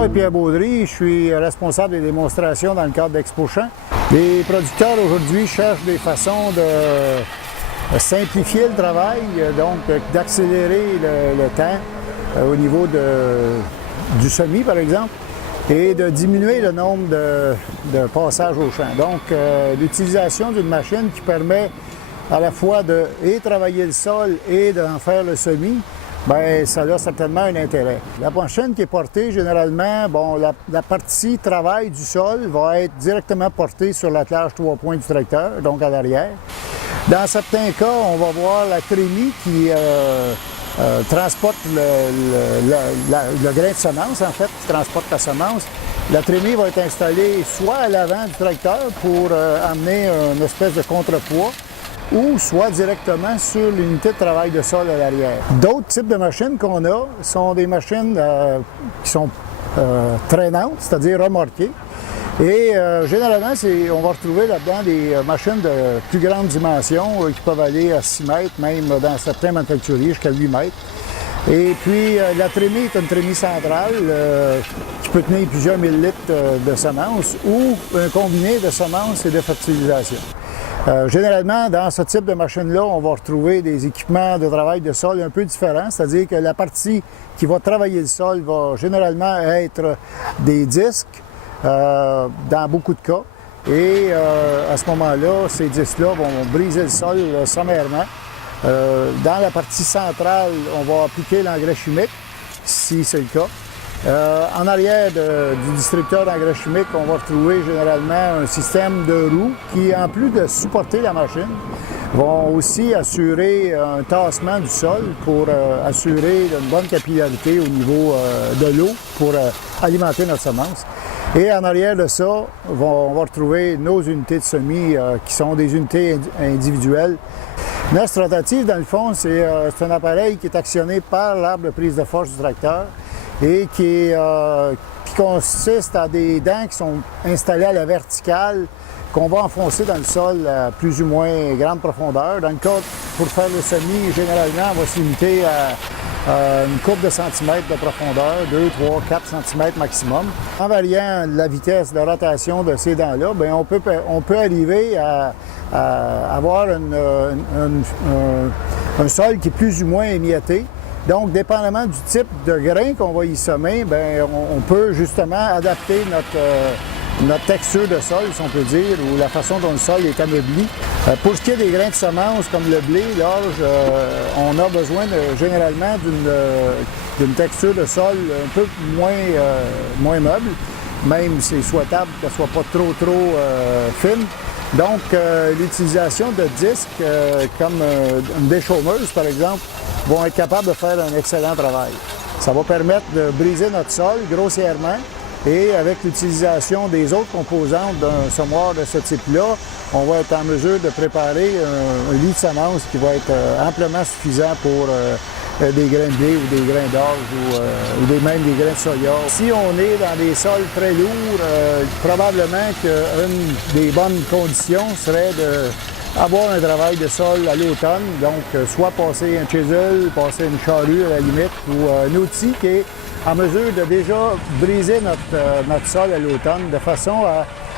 nom est Pierre Baudry, je suis responsable des démonstrations dans le cadre d'Expo Champ. Les producteurs aujourd'hui cherchent des façons de simplifier le travail, donc d'accélérer le temps au niveau du semis par exemple, et de diminuer le nombre de passages au champ. Donc l'utilisation d'une machine qui permet à la fois de travailler le sol et d'en faire le semis, bien, ça a certainement un intérêt. La machine qui est portée, généralement, bon, la partie travail du sol va être directement portée sur l'attelage 3 points du tracteur, donc à l'arrière. Dans certains cas, on va voir la trémie qui transporte le grain de semence, en fait, qui transporte la semence. La trémie va être installée soit à l'avant du tracteur pour amener une espèce de contrepoids, ou soit directement sur l'unité de travail de sol à l'arrière. D'autres types de machines qu'on a sont des machines qui sont traînantes, c'est-à-dire remorquées. Et généralement, on va retrouver là-dedans des machines de plus grande dimension qui peuvent aller à 6 mètres, même dans certains manufacturiers jusqu'à 8 mètres. Et puis, la trémie est une trémie centrale qui peut tenir plusieurs millilitres de semences ou un combiné de semences et de fertilisation. Généralement, dans ce type de machine-là, on va retrouver des équipements de travail de sol un peu différents, c'est-à-dire que la partie qui va travailler le sol va généralement être des disques dans beaucoup de cas. Et à ce moment-là, ces disques-là vont briser le sol sommairement. Dans la partie centrale, on va appliquer l'engrais chimique, si c'est le cas. En arrière du distributeur d'engrais chimique, on va retrouver généralement un système de roues qui, en plus de supporter la machine, vont aussi assurer un tassement du sol pour assurer une bonne capillarité au niveau de l'eau pour alimenter notre semence. Et en arrière de ça, on va retrouver nos unités de semis qui sont des unités individuelles. Notre rotative, dans le fond, c'est un appareil qui est actionné par l'arbre de prise de force du tracteur et qui consiste à des dents qui sont installées à la verticale qu'on va enfoncer dans le sol à plus ou moins grande profondeur. Dans le cas, pour faire le semis, généralement, on va se limiter à une courbe de centimètres de profondeur, 2, 3, 4 cm maximum. En variant la vitesse de rotation de ces dents-là, bien, on peut arriver à avoir un sol qui est plus ou moins émietté. Donc, dépendamment du type de grain qu'on va y semer, bien, on peut justement adapter notre texture de sol, si on peut dire, ou la façon dont le sol est ameubli. Pour ce qui est des grains de semences comme le blé, l'orge, on a besoin généralement d'une texture de sol un peu moins meuble, même c'est souhaitable qu'elle ne soit pas trop fine. Donc, l'utilisation de disques comme une déchaumeuse, par exemple, vont être capables de faire un excellent travail. Ça va permettre de briser notre sol grossièrement et avec l'utilisation des autres composantes d'un semoir de ce type-là, on va être en mesure de préparer un lit de semences qui va être amplement suffisant pour des grains de blé ou des grains d'orge ou même des grains de soya. Si on est dans des sols très lourds, probablement qu'une des bonnes conditions serait d'avoir un travail de sol à l'automne, donc soit passer un chisel, passer une charrue à la limite, ou un outil qui est en mesure de déjà briser notre sol à l'automne de façon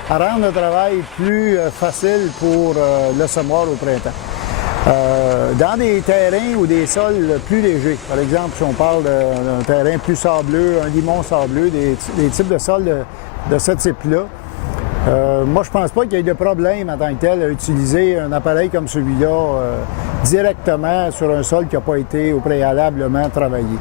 à rendre le travail plus facile pour le semoir au printemps. Dans des terrains ou des sols plus légers, par exemple, si on parle d'un terrain plus sableux, un limon sableux, des types de sols de ce type-là, moi, je pense pas qu'il y ait de problème en tant que tel à utiliser un appareil comme celui-là directement sur un sol qui n'a pas été au préalablement travaillé.